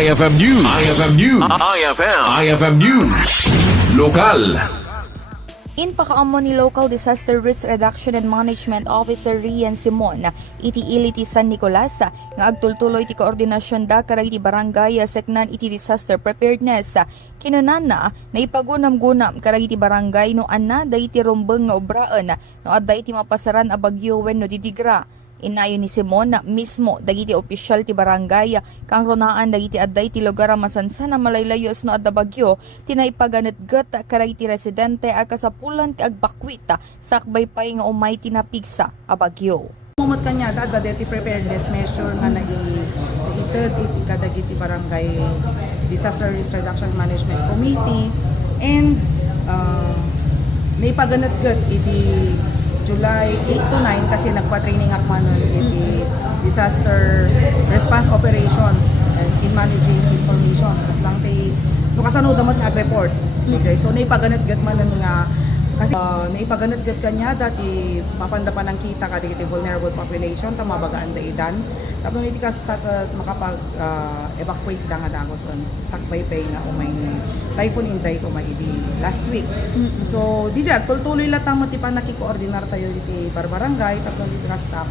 IFM News. IFM News. IFM News. Lokal. Inpakaamo ni Local Disaster Risk Reduction and Management Officer Rian Simon iti iliti San Nicolas nga agtultuloy ti koordinasyon da karagiti barangay seknan iti disaster preparedness. Kinunan na ipagunam-gunam karagiti barangay no anna da iti rumbeng nga obraan no adda iti mapasaran a bagyo wenno didigra. Inayon ni Simon na mismo dagiti opisyal ti barangay kang runaan dagiti adday ti lugar a masansan na malaylayos no adda bagyo tinaipaganetget karagiti residente a kasapulan ti agbakwit sakbay pay nga umay tinapigsa a bagyo. Mumot kanya da ti preparedness measure nga naited iti Kadagiti Barangay Disaster Risk Reduction Management Committee and naipaganetget iti July 8 to 9 kasi nagpa-training ako nun iti disaster response operations in managing information. Kasi lang tayo, kasanod naman nga report. Okay, so naipaganat-gat man nga, kasi naipaganat-gat kanya dati mapandapan ng kita ka di vulnerable population, tamabagaan da idan. Tapos hindi ka makapag-evacuate da nga dagos on sakbay-pay nga umay typhoon inday umay di last week. So di dyan, tuloy latang matipan nakikoordinar tayo diti barangay tapos diti ka staff.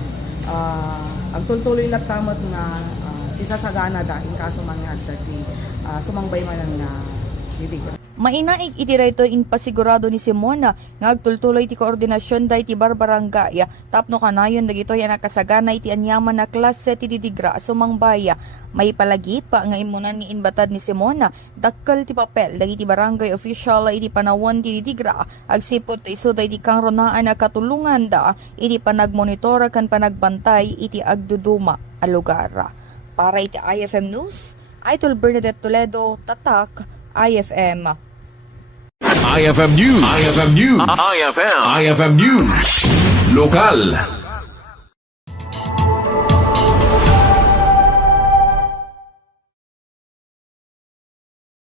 Ang tuloy latang nga sisasagana da in kaso mga adda ti sumangbay man nga bibigan. Mainaig itirayto in pasigurado ni Simon nga agtultuloy ti koordinasyon da iti barangay tapno kanayon dagitoy ang nakasagana iti anyaman na klase ti didigra sumangbaya. May palagi pa nga imunan ni inbatad ni Simon dakkel ti papel dagiti barangay official iti panawon ti didigra agsipot iso da iti kang runaan na katulungan da iti panagmonitor kan panagbantay iti agduduma a lugar. Para iti IFM News, Idol Bernadette Toledo, Tatak, IFM. IFM News. IFM News. IFM News. Lokal.